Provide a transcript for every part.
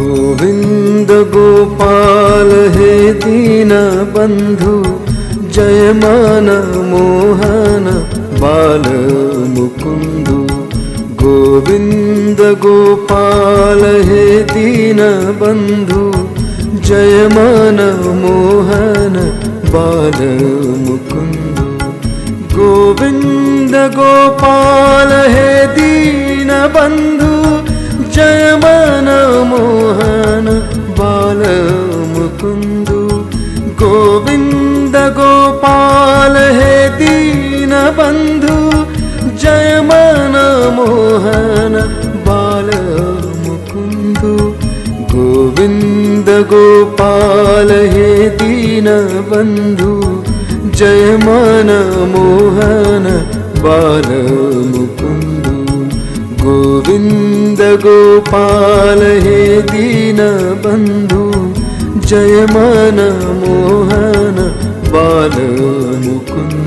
गोविन्द गोपाल हे बंधु जय मन मोहन बाल मुकुन्दु गोविन्द गोपाल हे दीनबन्धु जय मन मोहन बाल मुकुन्दु गोविंद गोपाल हे बंधु जय मनमोहन बालमुकुन्दु गोविन्द गोपाल हे दीनबन्धु जय मनमोहन बालमुकुन्दु गोविन्द गोपाल हे दीनबन्धु जय मनमोहन बालमुकुन्दु गोविन्द न्द गोपाल हे दीन बन्धु जय मन मोहन मुकुन्द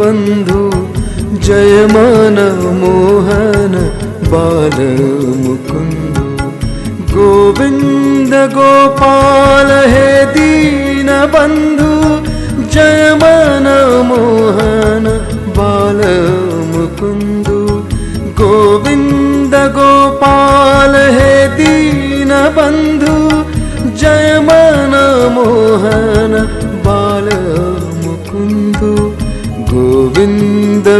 बन्धु जय बाल बालमुकुन्द गोविन्द गोपाल हे बन्धु जय बाल मुकुन्द गोविन्द गोपाल हे बन्धु जय मनमोहन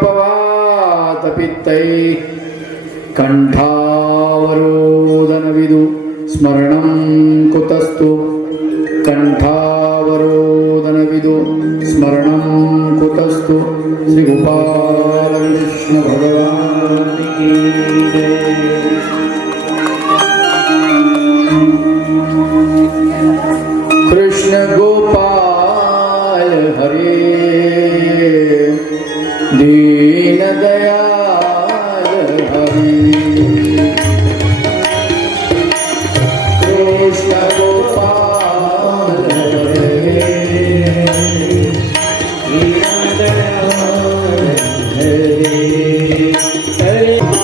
ಕಪವಾತಪಿತ್ತೈ ಕಂಠಾವರೋದನವಿದು ಸ್ಮರಣಂ ಕುತಸ್ತು ಕಂಠಾವರೋದನವಿದು ಸ್ಮರಣಂ ಕುತಸ್ತು ಶ್ರೀ ಗೋಪಾಲಕೃಷ್ಣ ಭಗವ 哎。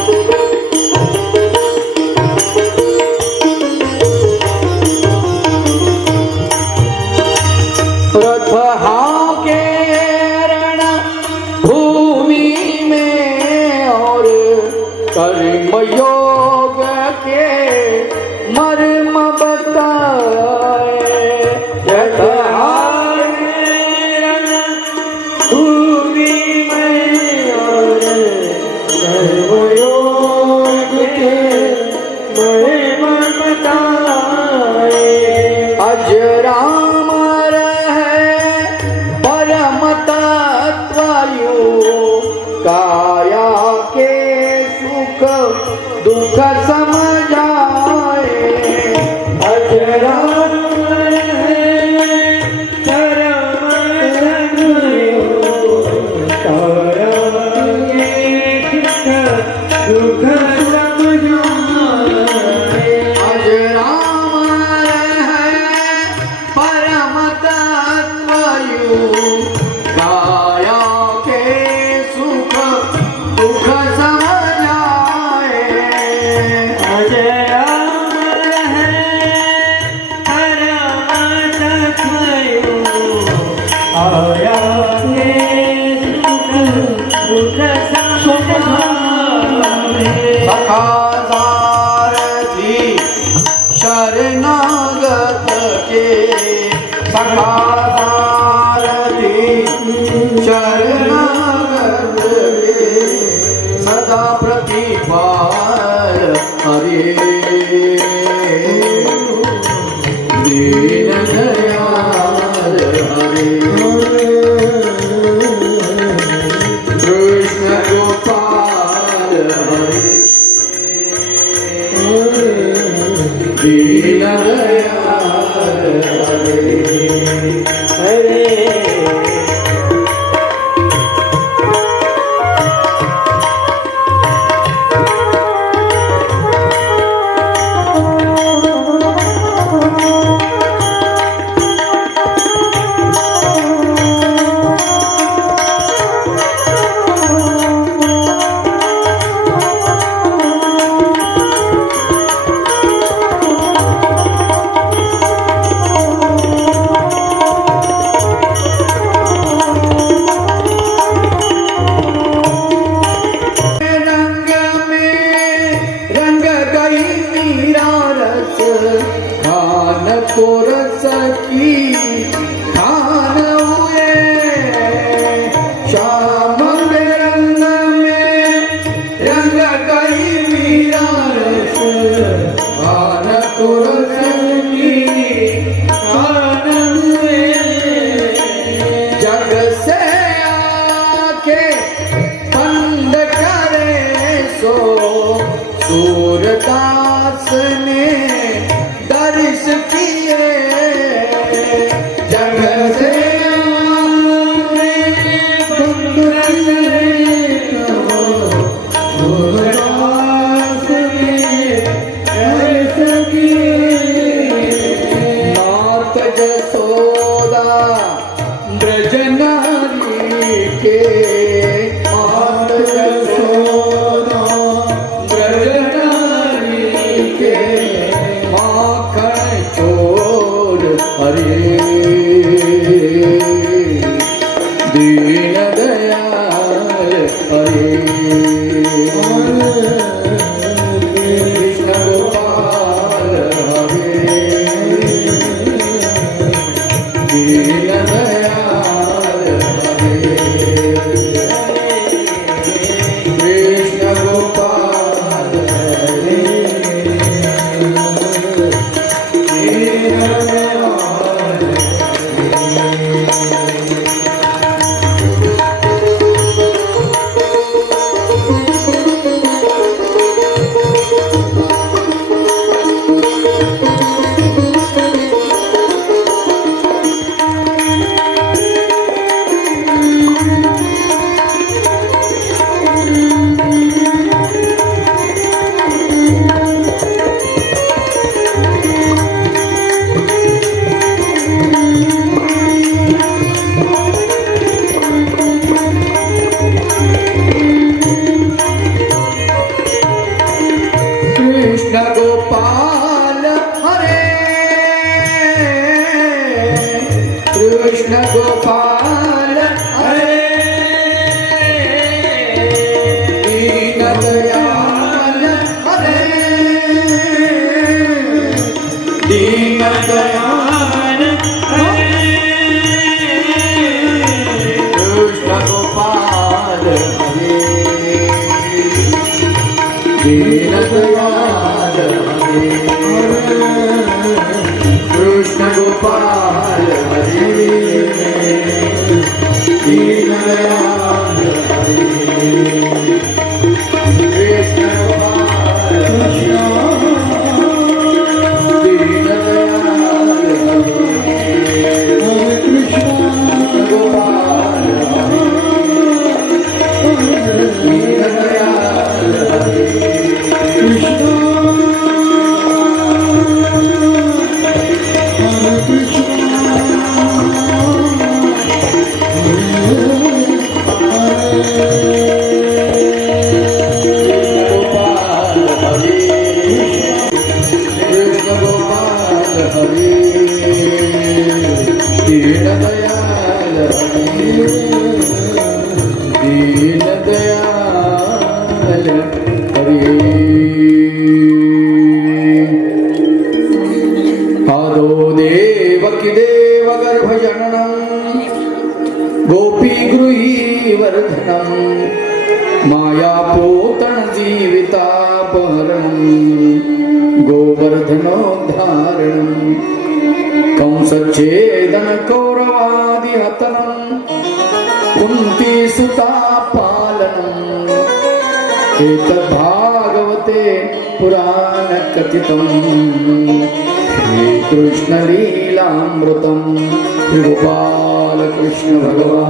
দিয়ে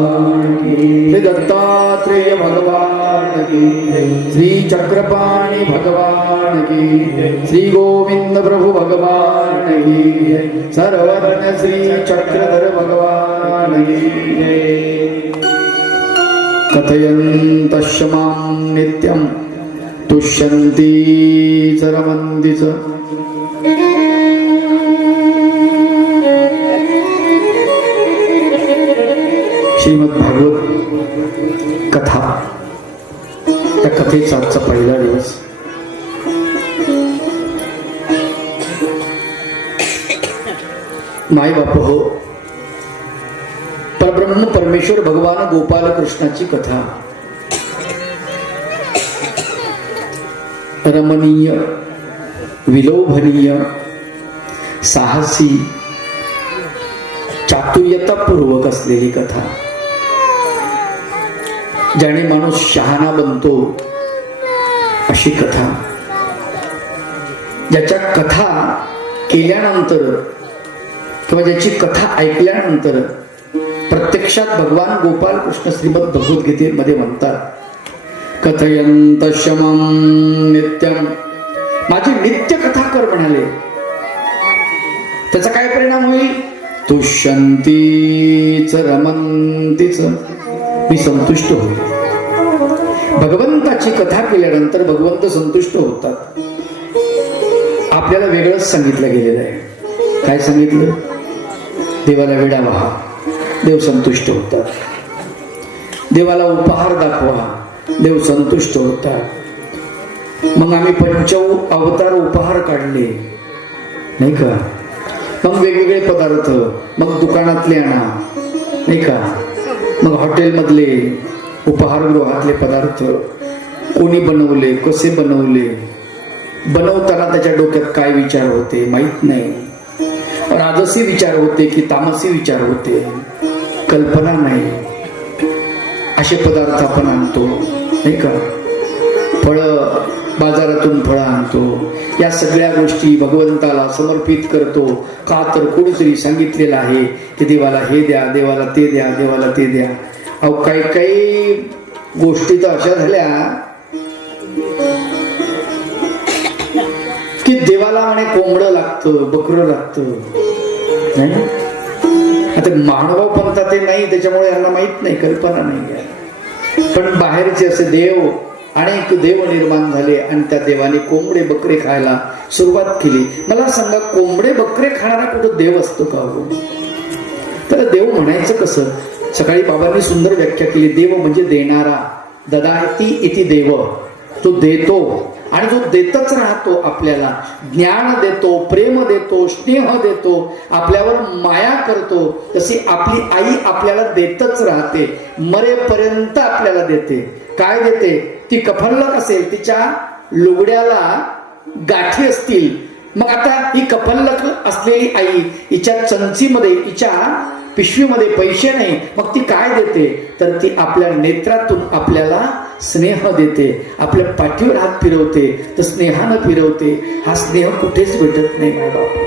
श्री दत्तात्रेय भगवान की श्री चक्रपाणी भगवान की श्री गोविंद प्रभु भगवान की सर्वर्ण श्री चक्रधर भगवान की मां नित्यं तुष्यन्ती चरमन्ति श्रीमद भागवत कथा त्या कथेचा आजचा पहिला दिवस माय बाप हो परब्रह्म परमेश्वर भगवान गोपाल कृष्णाची कथा रमणीय विलोभनीय साहसी चातुर्यतापूर्वक असलेली कथा ज्याने माणूस शहाणा बनतो अशी कथा ज्याच्या कथा केल्यानंतर किंवा ज्याची कथा ऐकल्यानंतर प्रत्यक्षात भगवान गोपाल कृष्ण श्रीमद भगवद्गीतेमध्ये म्हणतात कथयंत शमम नित्यम माझी नित्य कथा कर म्हणाले त्याचा काय परिणाम होईल तुष्यंतीच रमंतीच मी संतुष्ट होतो भगवंताची कथा केल्यानंतर भगवंत संतुष्ट होतात आपल्याला वेगळंच सांगितलं गेलेलं आहे काय सांगितलं देवाला वेडा व्हा देव संतुष्ट होतात देवाला उपहार दाखवा देव संतुष्ट होतात मग आम्ही पंचव अवतार उपहार काढले नाही का मग वेगवेगळे पदार्थ मग दुकानातले आणा नाही का मग हॉटेलमधले उपहारगृहातले पदार्थ कोणी बनवले कसे बनवले बनवताना त्याच्या डोक्यात काय विचार होते माहीत नाही राजसी विचार होते की तामसी विचार होते कल्पना नाही असे पदार्थ आपण आणतो नाही का फळं बाजारातून फळं आणतो या सगळ्या गोष्टी भगवंताला समर्पित करतो का तर कोणीतरी सांगितलेलं आहे की देवाला हे द्या देवाला ते द्या देवाला ते द्या अहो काही काही गोष्टी तर अशा झाल्या की देवाला म्हणे कोंबड लागतं बकर लागतं आता मानव पंथा ते नाही त्याच्यामुळे यांना माहित नाही कल्पना नाही पण बाहेरचे असे देव अनेक देव निर्माण झाले आणि त्या देवाने कोंबडे बकरे खायला सुरुवात केली मला सांगा कोंबडे बकरे खाणारा कुठं देव असतो का हो? तर देव म्हणायचं कसं सकाळी बाबांनी सुंदर व्याख्या केली देव म्हणजे देणारा ददाती इति देव तो देतो आणि जो देतच राहतो आपल्याला ज्ञान देतो प्रेम देतो स्नेह देतो आपल्यावर माया करतो तशी आपली आई आपल्याला देतच राहते मरेपर्यंत आपल्याला देते काय देते ती कफलक असेल तिच्या लुगड्याला गाठी असतील मग आता ही कफलक असलेली आई हिच्या चंचीमध्ये हिच्या पिशवीमध्ये पैसे नाही मग ती काय देते तर ती आपल्या नेत्रातून आपल्याला स्नेह देते आपल्या पाठीवर हात फिरवते तर स्नेहानं फिरवते हा स्नेह कुठेच भेटत नाही बाबा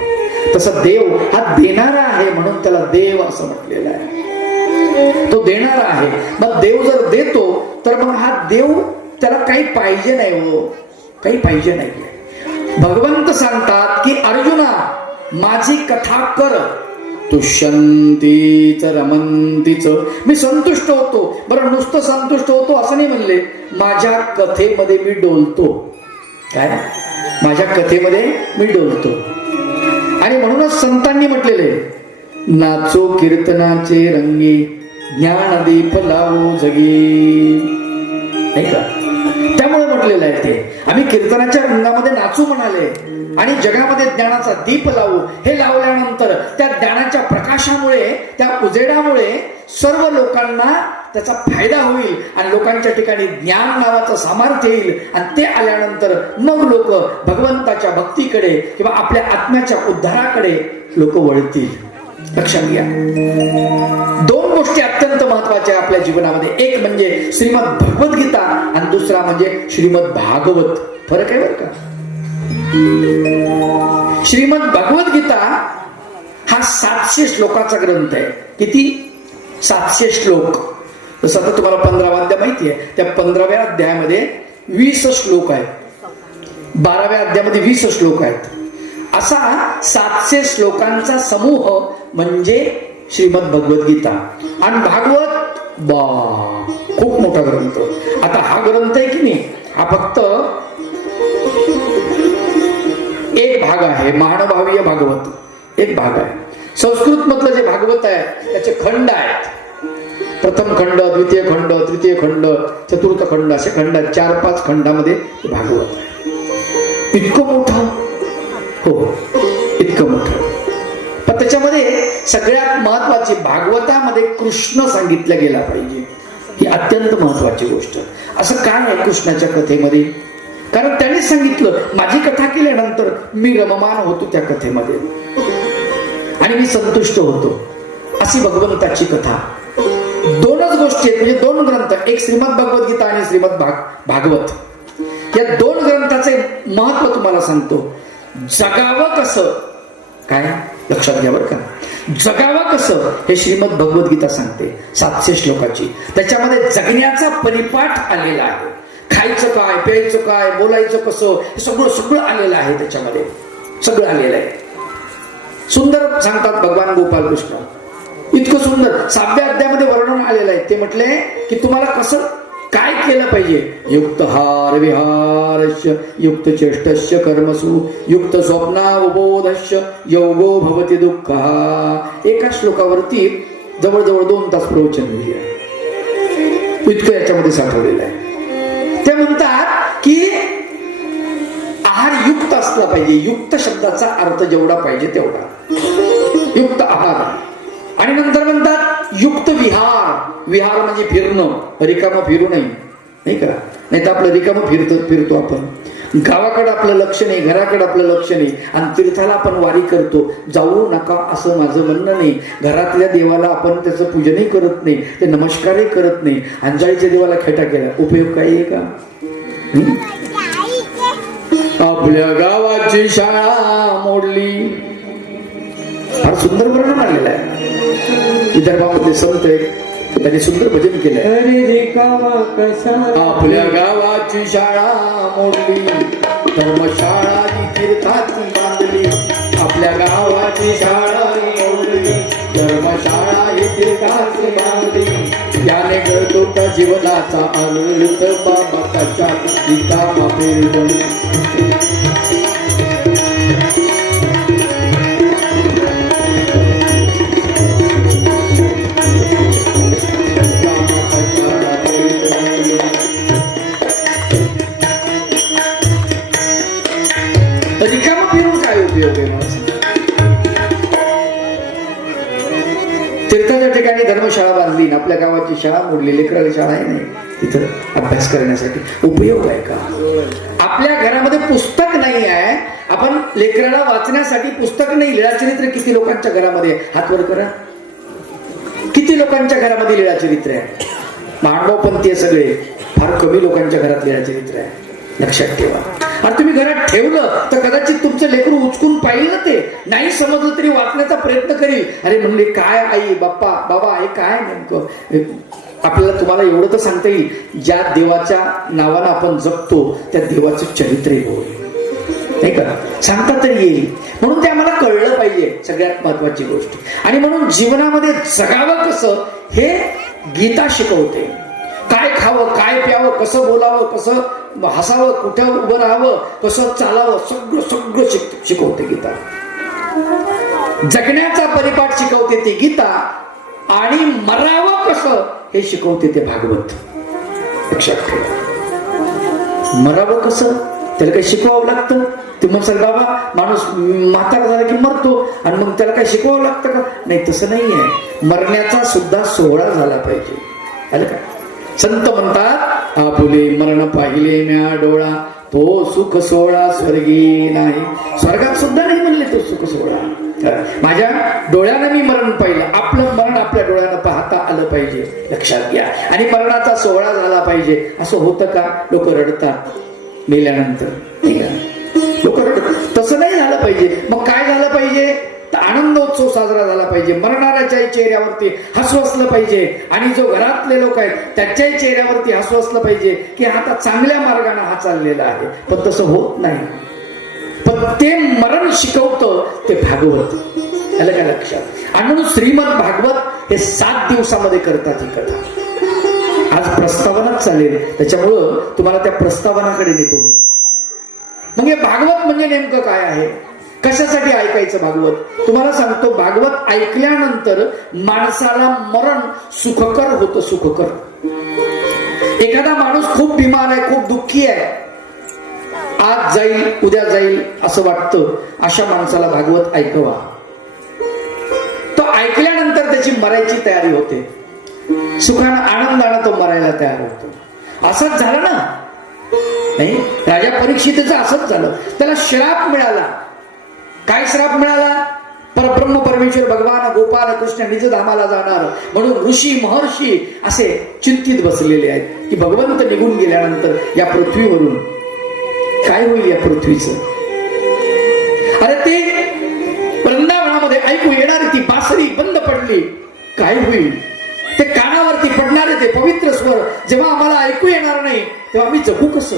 तसा देव हा देणारा आहे म्हणून त्याला देव असं म्हटलेलं आहे तो देणारा आहे मग देव जर देतो तर मग हा देव त्याला काही पाहिजे नाही हो काही पाहिजे नाही भगवंत सांगतात की अर्जुना माझी कथा कर तू रमंतीच मी संतुष्ट होतो बरं नुसतं संतुष्ट होतो असं नाही म्हणले माझ्या कथेमध्ये मी डोलतो काय माझ्या कथेमध्ये मी डोलतो आणि म्हणूनच संतांनी म्हटलेले नाचो कीर्तनाचे रंगी ज्ञानदीप लावू जगी नाही का उमटलेलं आहे ते आम्ही कीर्तनाच्या रंगामध्ये नाचू म्हणाले आणि जगामध्ये ज्ञानाचा दीप लावू हे लावल्यानंतर त्या ज्ञानाच्या प्रकाशामुळे त्या उजेडामुळे सर्व लोकांना त्याचा फायदा होईल आणि लोकांच्या ठिकाणी ज्ञान नावाचं सामर्थ्य येईल आणि ते आल्यानंतर मग लोक भगवंताच्या भक्तीकडे किंवा आपल्या आत्म्याच्या उद्धाराकडे लोक वळतील लक्षात घ्या दोन गोष्टी अत्यंत महत्वाच्या आपल्या जीवनामध्ये एक म्हणजे श्रीमद भगवद्गीता आणि दुसरा म्हणजे श्रीमद भागवत फरक आहे बरं का श्रीमद भगवद्गीता हा सातशे श्लोकाचा ग्रंथ आहे किती सातशे श्लोक जसं आता तुम्हाला पंधरावा अध्याय माहिती आहे त्या पंधराव्या अध्यायामध्ये वीस श्लोक आहेत बाराव्या अध्यायामध्ये वीस श्लोक आहेत असा सातशे श्लोकांचा समूह म्हणजे श्रीमद भगवद्गीता आणि भागवत बा खूप मोठा ग्रंथ आता हा ग्रंथ आहे की नाही हा फक्त एक भाग आहे महानुभावीय भागवत एक भाग आहे संस्कृत मधलं जे भागवत आहे त्याचे खंड आहेत प्रथम खंड द्वितीय खंड तृतीय खंड चतुर्थ खंड असे खंड चार पाच खंडामध्ये भागवत आहे इतकं मोठं हो इतकं मोठ पण त्याच्यामध्ये सगळ्यात महत्वाची भागवतामध्ये कृष्ण सांगितलं गेला पाहिजे ही अत्यंत महत्वाची गोष्ट असं काय नाही कृष्णाच्या कथेमध्ये कारण त्याने सांगितलं माझी कथा केल्यानंतर मी रममान होतो त्या कथेमध्ये आणि मी संतुष्ट होतो अशी भगवंताची कथा दोनच गोष्टी आहेत म्हणजे दोन ग्रंथ एक श्रीमद भगवद्गीता आणि श्रीमद भाग भागवत या दोन ग्रंथाचे महत्व तुम्हाला सांगतो जगावं कसं काय लक्षात घ्या बरं का जगावं कसं हे श्रीमद भगवद्गीता सांगते सातशे श्लोकाची त्याच्यामध्ये जगण्याचा परिपाठ आलेला आहे खायचं काय प्यायचं काय बोलायचं कसं हे सगळं सगळं आलेलं आहे त्याच्यामध्ये सगळं आलेलं आहे सुंदर सांगतात भगवान गोपाल कृष्ण इतकं सुंदर सातव्या अध्यामध्ये वर्णन आलेलं आहे ते म्हटले की तुम्हाला कसं काय केलं पाहिजे युक्त हार विहार युक्त चेष्टस्य कर्मसु युक्त स्वप्नावबोधश्य योगो भवती दुःख एका श्लोकावरती जवळजवळ दोन तास प्रवचन लिहिले इतकं याच्यामध्ये साठवलेलं आहे ते म्हणतात की आहार युक्त असला पाहिजे युक्त शब्दाचा अर्थ जेवढा पाहिजे तेवढा युक्त आहार आणि नंतर म्हणतात युक्त विहार विहार म्हणजे फिरणं रिकामं फिरू नये नाही का नाही तर आपलं रिकामं फिरतो फिरतो आपण गावाकडे आपलं लक्ष नाही घराकडे आपलं लक्ष नाही आणि तीर्थाला आपण वारी करतो जाऊ नका असं माझं म्हणणं नाही घरातल्या देवाला आपण त्याचं पूजनही करत नाही ते नमस्कारही करत नाही अंजाळीच्या देवाला खेटा केला उपयोग काही आहे का आपल्या गावाची शाळा मोडली फार सुंदर वर्णन आलेला आहे विदर्भामधले संत आहेत त्यांनी सुंदर भजन केलं आपल्या गावाची शाळा मोडली धर्मशाळा तीर्थाची बांधली आपल्या गावाची शाळा मोडली धर्मशाळा तीर्थाची बांधली त्याने करतो का जीवनाचा आनंद बाबा कशा पिता बाबे तीर्थाच्या ठिकाणी धर्मशाळा बांधली आपल्या गावाची शाळा मोडली लेकरा शाळा आहे नाही तिथं अभ्यास करण्यासाठी उपयोग आहे का आपल्या घरामध्ये पुस्तक नाही आहे आपण लेकराला वाचण्यासाठी पुस्तक नाही लिळाचरित्र किती लोकांच्या घरामध्ये हातवर करा किती लोकांच्या घरामध्ये लिळाचरित्र आहे मांडवपंथीय सगळे फार कमी लोकांच्या घरात लिळाचरित्र आहे लक्षात ठेवा आणि तुम्ही घरात ठेवलं तर कदाचित तुमचं लेकरू उचकून पाहिलं ते नाही समजलं तरी वाचण्याचा प्रयत्न करील अरे म्हणले काय आई बाप्पा बाबा हे काय नेमकं आपल्याला तुम्हाला एवढं तर सांगता येईल ज्या देवाच्या नावानं आपण जगतो त्या देवाचं चरित्र होईल नाही का सांगता तरी येईल म्हणून ते आम्हाला कळलं पाहिजे सगळ्यात महत्वाची गोष्ट आणि म्हणून जीवनामध्ये जगावं कसं हे गीता शिकवते काय खावं काय प्यावं कसं बोलावं कसं हसावं कुठे उभं राहावं कसं चालावं सगळं सगळं शिक शिकवते गीता जगण्याचा परिपाठ शिकवते ते गीता आणि मरावं कसं हे शिकवते ते भागवत लक्षात मरावं कसं त्याला काही शिकवावं लागतं ते मग सर बाबा माणूस म्हातारा झाला की मरतो आणि मग त्याला काही शिकवावं लागतं का नाही तसं नाही आहे मरण्याचा सुद्धा सोहळा झाला पाहिजे आलं का संत म्हणतात आपुले मरण पाहिले म्या डोळा तो सुख सोहळा स्वर्गी नाही स्वर्गात सुद्धा नाही म्हणले तो सुख सोहळा माझ्या डोळ्यानं मी मरण पाहिलं आपलं मरण आपल्या डोळ्यानं पाहता आलं पाहिजे लक्षात घ्या आणि मरणाचा सोहळा झाला पाहिजे असं होतं का लोक रडतात मेल्यानंतर लोक रडत तसं नाही झालं पाहिजे मग काय पाहिजे मरणाऱ्याच्या चेहऱ्यावरती हसू असलं पाहिजे आणि जो घरातले लोक आहेत त्याच्याही चेहऱ्यावरती हसू असलं पाहिजे की आता चांगल्या मार्गाने हा चाललेला आहे पण तसं होत नाही पण ते मरण शिकवतं ते भागवत याला काय लक्षात आणि म्हणून श्रीमद भागवत हे सात दिवसामध्ये करतात ही कथा आज प्रस्तावनाच चालेल त्याच्यामुळं तुम्हाला त्या प्रस्तावनाकडे नेतो मी मग हे भागवत म्हणजे नेमकं काय आहे कशासाठी ऐकायचं भागवत तुम्हाला सांगतो भागवत ऐकल्यानंतर माणसाला मरण सुखकर होतं सुखकर एखादा माणूस खूप बिमार आहे खूप दुःखी आहे आज जाईल उद्या जाईल असं वाटतं अशा माणसाला भागवत ऐकवा तो ऐकल्यानंतर त्याची मरायची तयारी होते सुखानं आनंदानं तो मरायला तयार होतो असंच झालं ना नाही राजा परीक्षितच असंच झालं त्याला श्राप मिळाला काय श्राप मिळाला परब्रह्म परमेश्वर भगवान गोपाल कृष्ण धामाला जाणार म्हणून ऋषी महर्षी असे चिंतित बसलेले आहेत की भगवंत निघून गेल्यानंतर या पृथ्वीवरून काय होईल या पृथ्वीचं अरे ते वृंदावनामध्ये ऐकू येणारी ती बासरी बंद पडली काय होईल ते कानावरती पडणारे ते पवित्र स्वर जेव्हा आम्हाला ऐकू येणार नाही तेव्हा आम्ही जगू कसं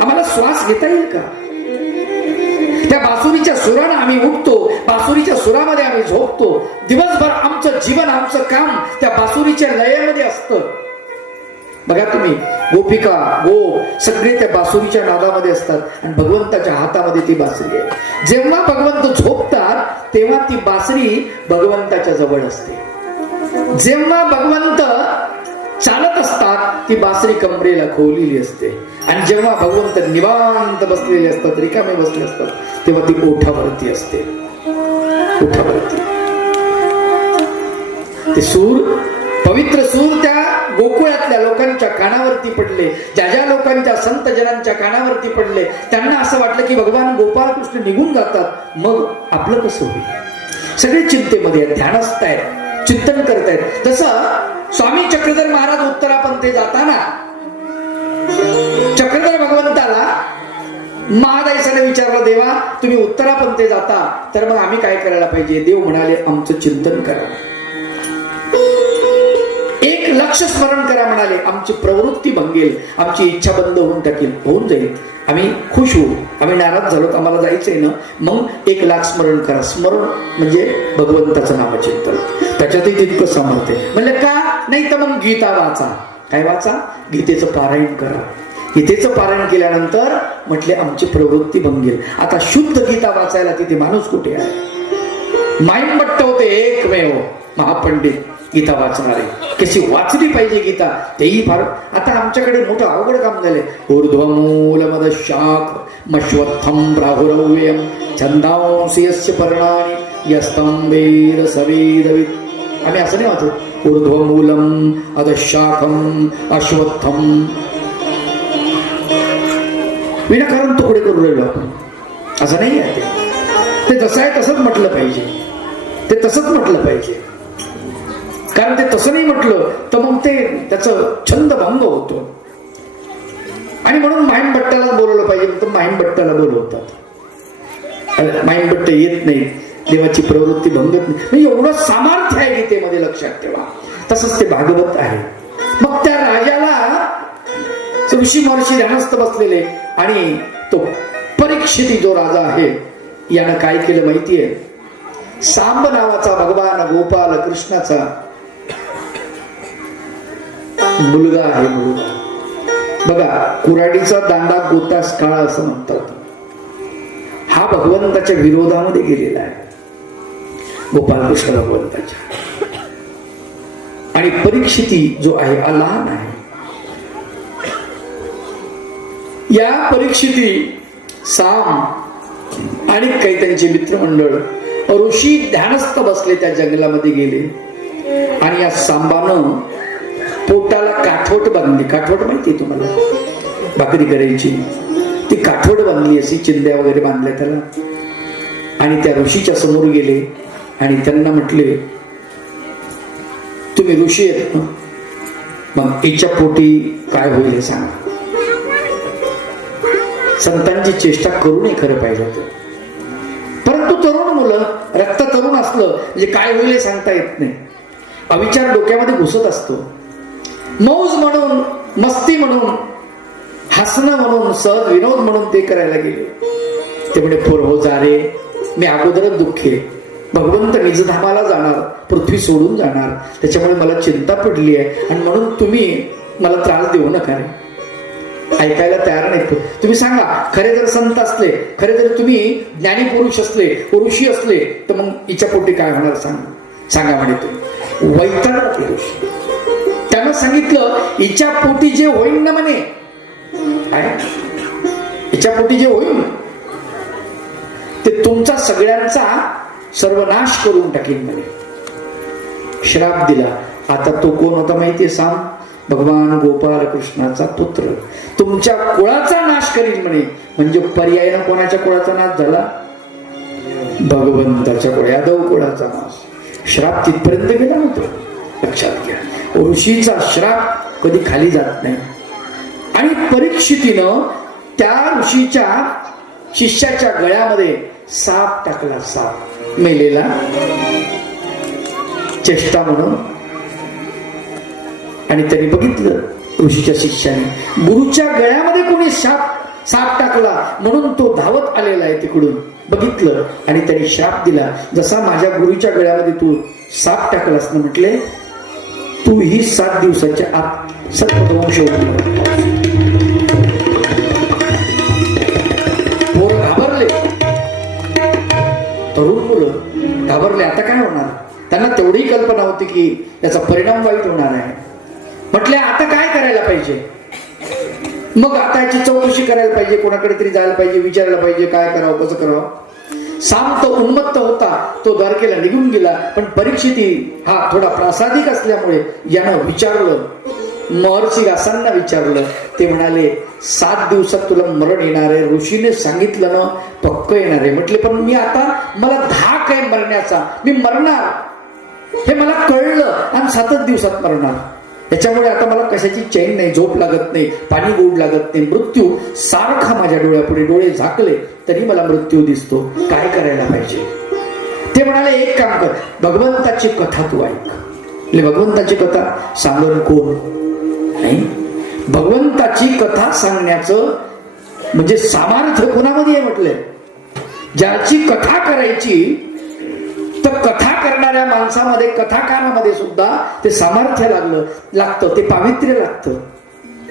आम्हाला श्वास घेता येईल का त्या बासुरीच्या सुरानं आम्ही उठतो बासुरीच्या सुरामध्ये आम्ही झोपतो दिवसभर आमचं जीवन आमचं काम त्या बासुरीच्या लयेमध्ये असतं बघा तुम्ही गोपिका गो सगळे त्या बासुरीच्या नादामध्ये असतात आणि भगवंताच्या हातामध्ये ती बासरी आहे जेव्हा भगवंत झोपतात तेव्हा ती बासरी भगवंताच्या जवळ असते जेव्हा भगवंत चालत असतात ती बासरी कमरेला खोवलेली असते आणि जेव्हा भगवंत निवांत बसलेले असतात रिकामे बसले असतात तेव्हा ती ओठावरती असते ते सूर पवित्र सूर त्या गोकुळातल्या लोकांच्या कानावरती पडले ज्या ज्या लोकांच्या संत जनांच्या कानावरती पडले त्यांना असं वाटलं की भगवान गोपाळकृष्ण निघून जातात मग आपलं कसं होईल सगळे चिंतेमध्ये ध्यानस्थ आहेत चिंतन करत आहेत स्वामी चक्रधर महाराज उत्तरापंथे जाताना चक्रधर भगवंताला महादाईसाने विचारलं देवा तुम्ही उत्तरापंथे जाता तर मग आम्ही काय करायला पाहिजे देव म्हणाले आमचं चिंतन करा एक लक्ष स्मरण करा म्हणाले आमची प्रवृत्ती भंगेल आमची इच्छा बंद होऊन टाकेल होऊन जाईल आम्ही खुश होऊ आम्ही नाराज झालो आम्हाला जायचंय ना मग एक लाख स्मरण करा स्मरण म्हणजे भगवंताचं नाव चिंतन त्याच्यातही तितकं समर्थ का नाही तर मग गीता वाचा काय वाचा गीतेचं पारायण करा गीतेचं पारायण केल्यानंतर म्हटले आमची प्रवृत्ती भंगेल आता शुद्ध गीता वाचायला तिथे माणूस कुठे आहे माईंड पट्ट होते एकमेव महापंडित गीता वाचणारे कशी वाचली पाहिजे गीता तेही फार आता आमच्याकडे मोठं अवघड काम झालंय ऊर्ध्वमूल मद शाख मश्वत्थम प्राहुरव्यम छंदांसी पर्णानी यस्तम वेद आम्ही असं नाही वाचत ऊर्ध्वमूलम अदशाखम अश्वत्थम विनाकारण तुकडे करू राहिलो आपण असं नाही आहे ते जसं आहे तसंच म्हटलं पाहिजे ते तसंच म्हटलं पाहिजे कारण ते तसं नाही म्हटलं तर मग ते त्याचं छंद भंग होतो आणि म्हणून माहीम भट्टाला बोलवलं पाहिजे तर माहीम भट्टाला बोलवतात माहीम भट्ट येत नाही देवाची प्रवृत्ती भंगत नाही म्हणजे एवढं सामर्थ्य आहे गीतेमध्ये लक्षात ठेवा तसंच ते भागवत आहे मग त्या राजाला ऋषी महर्षी ध्यानस्थ बसलेले आणि तो परीक्षिती जो राजा आहे यानं काय केलं माहितीये सांब नावाचा भगवान गोपाल कृष्णाचा मुलगा आहे मुलगा बघा कुराडीचा दांडा गोतास काळा असं म्हणतात हा भगवंताच्या विरोधामध्ये गेलेला आहे गोपालकृष्ण भगवंताच्या आणि परीक्षिती जो आहे हा लहान आहे या परीक्षिती साम आणि काही त्यांचे मित्रमंडळ ऋषी ध्यानस्थ बसले त्या जंगलामध्ये गेले आणि या सांबानं पोटा काठोट बांधली काठोट माहिती तुम्हाला भाकरी करायची ती काठोट बांधली अशी चिंद्या वगैरे बांधल्या त्याला आणि त्या ऋषीच्या समोर गेले आणि त्यांना म्हटले तुम्ही ऋषी आहेत मग हिच्या पोटी काय होईल हे सांगा संतांची चेष्टा करू खरं पाहिजे परंतु तरुण मुलं रक्त तरुण असलं म्हणजे काय होईल हे सांगता येत नाही अविचार डोक्यामध्ये घुसत असतो मौज म्हणून मस्ती म्हणून हसणं म्हणून सहज विनोद म्हणून ते करायला गेले ते म्हणे हो, रे मी अगोदरच दुःखी भगवंत निजधामाला जाणार पृथ्वी सोडून जाणार त्याच्यामुळे मला चिंता पडली आहे आणि म्हणून तुम्ही मला त्रास देऊ नका रे ऐकायला तयार नाही तुम्ही सांगा खरे जर संत असले खरे जर तुम्ही ज्ञानी पुरुष असले पुरुषी असले तर मग हिच्या पोटी काय होणार सांगा सांगा म्हणे तुम्ही वैतरण पुरुष देवानं सांगितलं हिच्या पोटी जे होईल ना म्हणे हिच्या पोटी जे होईल ते तुमचा सगळ्यांचा सर्वनाश करून टाकेल म्हणे श्राप दिला आता तो कोण होता माहितीये सांग भगवान गोपाल कृष्णाचा पुत्र तुमच्या कुळाचा नाश करील म्हणे म्हणजे पर्यायानं कोणाच्या कुळाचा नाश झाला भगवंताच्या कुळ यादव कुळाचा नाश श्राप तिथपर्यंत गेला होतो लक्षात घ्या ऋषीचा श्राप कधी खाली जात नाही आणि परीक्षितीनं त्या ऋषीच्या शिष्याच्या गळ्यामध्ये साप टाकला साप मेलेला चेष्टा म्हणून आणि त्यांनी बघितलं ऋषीच्या शिष्याने गुरुच्या गळ्यामध्ये कोणी साप साप टाकला म्हणून तो धावत आलेला आहे तिकडून बघितलं आणि त्याने शाप दिला जसा माझ्या गुरुच्या गळ्यामध्ये तू साप टाकलास ना म्हटले तू ही सात दिवसाच्या आत सर्वदंश पोर घाबरले तरुण मुलं घाबरले आता काय होणार त्यांना तेवढी कल्पना होती की याचा परिणाम वाईट होणार आहे म्हटले आता काय करायला पाहिजे मग आता याची चौकशी करायला पाहिजे कोणाकडे तरी जायला पाहिजे विचारायला पाहिजे काय करावं कसं करावं सांत उन्मत्त होता तो द्वारकेला निघून गेला पण परीक्षिती हा थोडा प्रासादिक असल्यामुळे यानं विचारलं महर्षी व्यासांना विचारलं ते म्हणाले सात दिवसात तुला मरण येणार आहे ऋषीने सांगितलं ना पक्क येणार आहे म्हटले पण मी आता मला धाक आहे मरण्याचा मी मरणार हे मला कळलं आणि सातच दिवसात मरणार त्याच्यामुळे आता मला कशाची चैन नाही झोप लागत नाही पाणी गोड लागत नाही मृत्यू सारखा माझ्या डोळ्यापुढे डोळे झाकले तरी मला मृत्यू दिसतो काय करायला पाहिजे ते म्हणाले एक काम कर भगवंताची कथा तू ऐक भगवंताची कथा सांगण कोण नाही भगवंताची कथा सांगण्याचं म्हणजे सामर्थ्य कोणामध्ये आहे म्हटलंय ज्याची कथा करायची तर कथा करणाऱ्या माणसामध्ये कथाकारामध्ये सुद्धा ते सामर्थ्य लागलं लागतं ते पावित्र्य लागतं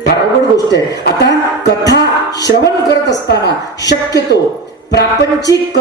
फार अवघड गोष्ट आहे आता कथा श्रवण करत असताना शक्यतो प्रापंचिक